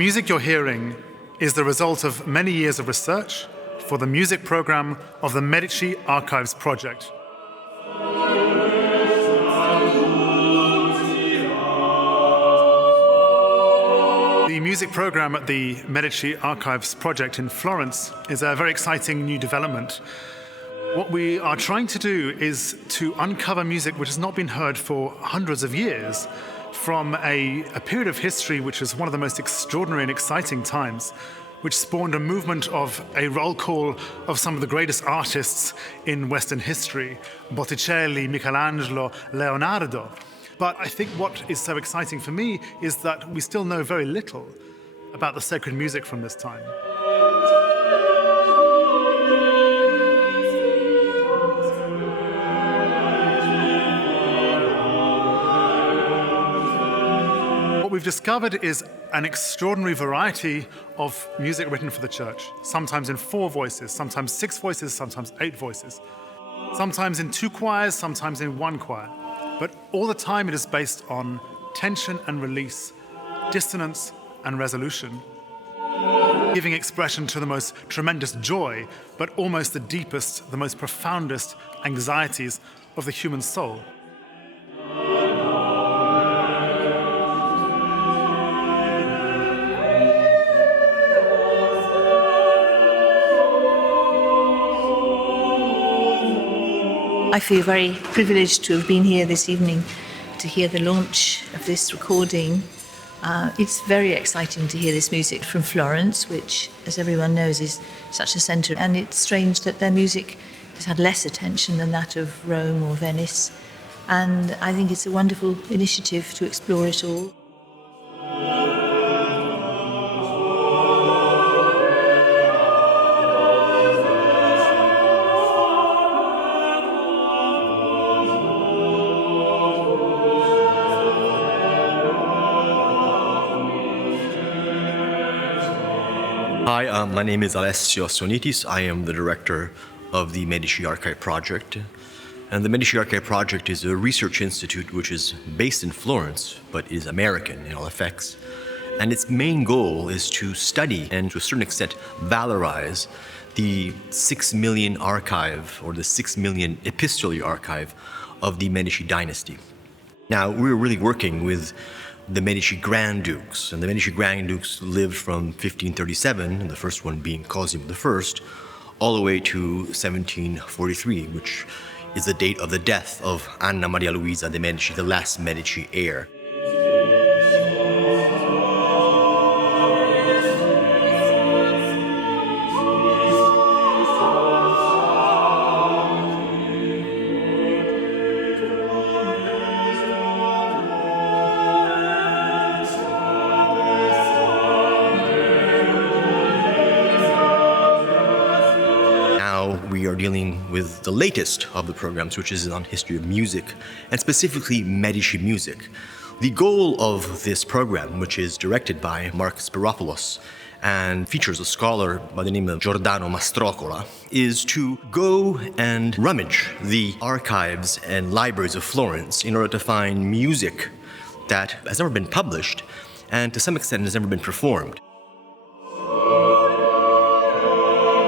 music you're hearing is the result of many years of research for the music program of the Medici Archives Project. The music program at the Medici Archives Project in Florence is a very exciting new development. What we are trying to do is to uncover music which has not been heard for hundreds of years, from a period of history which is one of the most extraordinary and exciting times, which spawned a movement of a roll call of some of the greatest artists in Western history, Botticelli, Michelangelo, Leonardo. But I think what is so exciting for me is that we still know very little about the sacred music from this time. What we've discovered is an extraordinary variety of music written for the church, sometimes in 4 voices, sometimes 6 voices, sometimes 8 voices, sometimes in 2 choirs, sometimes in 1 choir. But all the time it is based on tension and release, dissonance and resolution, giving expression to the most tremendous joy, but almost the deepest, the most profoundest anxieties of the human soul. I feel very privileged to have been here this evening to hear the launch of this recording. It's very exciting to hear this music from Florence, which, as everyone knows, is such a centre. And it's strange that their music has had less attention than that of Rome or Venice. And I think it's a wonderful initiative to explore it all. Hi, my name is Alessio Sonitis. I am the director of the Medici Archive Project. And the Medici Archive Project is a research institute which is based in Florence, but is American in all effects. And its main goal is to study and, to a certain extent, valorize the 6 million archive, or the 6 million epistolary archive of the Medici dynasty. Now, we're really working with the Medici Grand Dukes, and the Medici Grand Dukes lived from 1537, the first one being Cosimo I, all the way to 1743, which is the date of the death of Anna Maria Luisa de' Medici, the last Medici heir. We are dealing with the latest of the programs, which is on history of music, and specifically Medici music. The goal of this program, which is directed by Mark Spyropoulos and features a scholar by the name of Giordano Mastrocola, is to go and rummage the archives and libraries of Florence in order to find music that has never been published and to some extent has never been performed.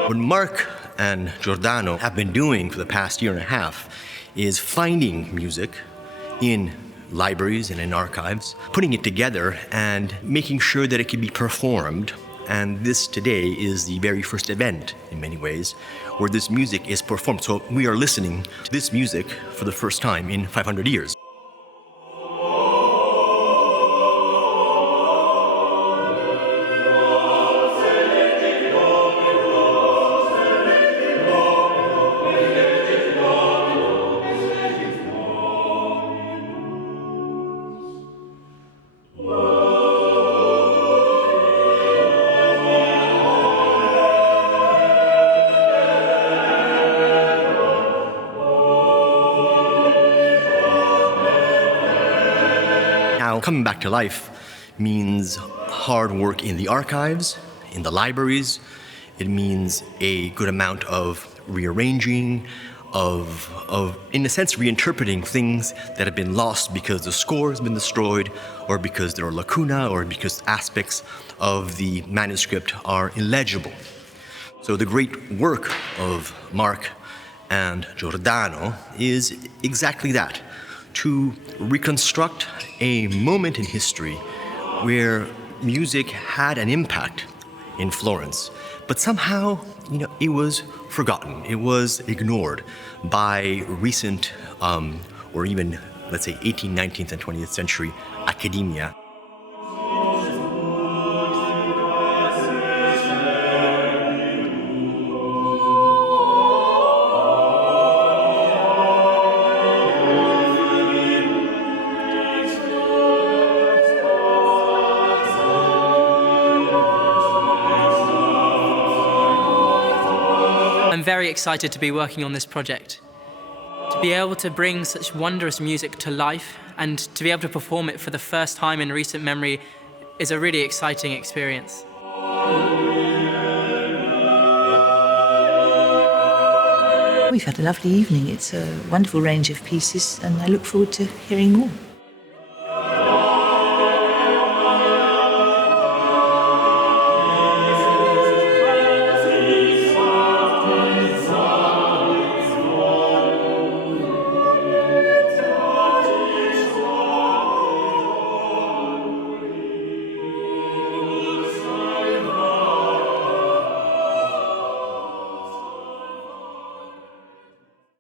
What Mark and Giordano have been doing for the past year and a half is finding music in libraries and in archives, putting it together and making sure that it can be performed. And this today is the very first event, in many ways, where this music is performed. So we are listening to this music for the first time in 500 years. Coming back to life means hard work in the archives, in the libraries. It means a good amount of rearranging, of, in a sense, reinterpreting things that have been lost because the score has been destroyed, or because there are lacuna, or because aspects of the manuscript are illegible. So the great work of Mark and Giordano is exactly that, to reconstruct a moment in history where music had an impact in Florence, but somehow, it was forgotten. It was ignored by recent, or even, let's say, 18th, 19th, and 20th century academia. I'm very excited to be working on this project. To be able to bring such wondrous music to life and to be able to perform it for the first time in recent memory is a really exciting experience. We've had a lovely evening. It's a wonderful range of pieces, and I look forward to hearing more.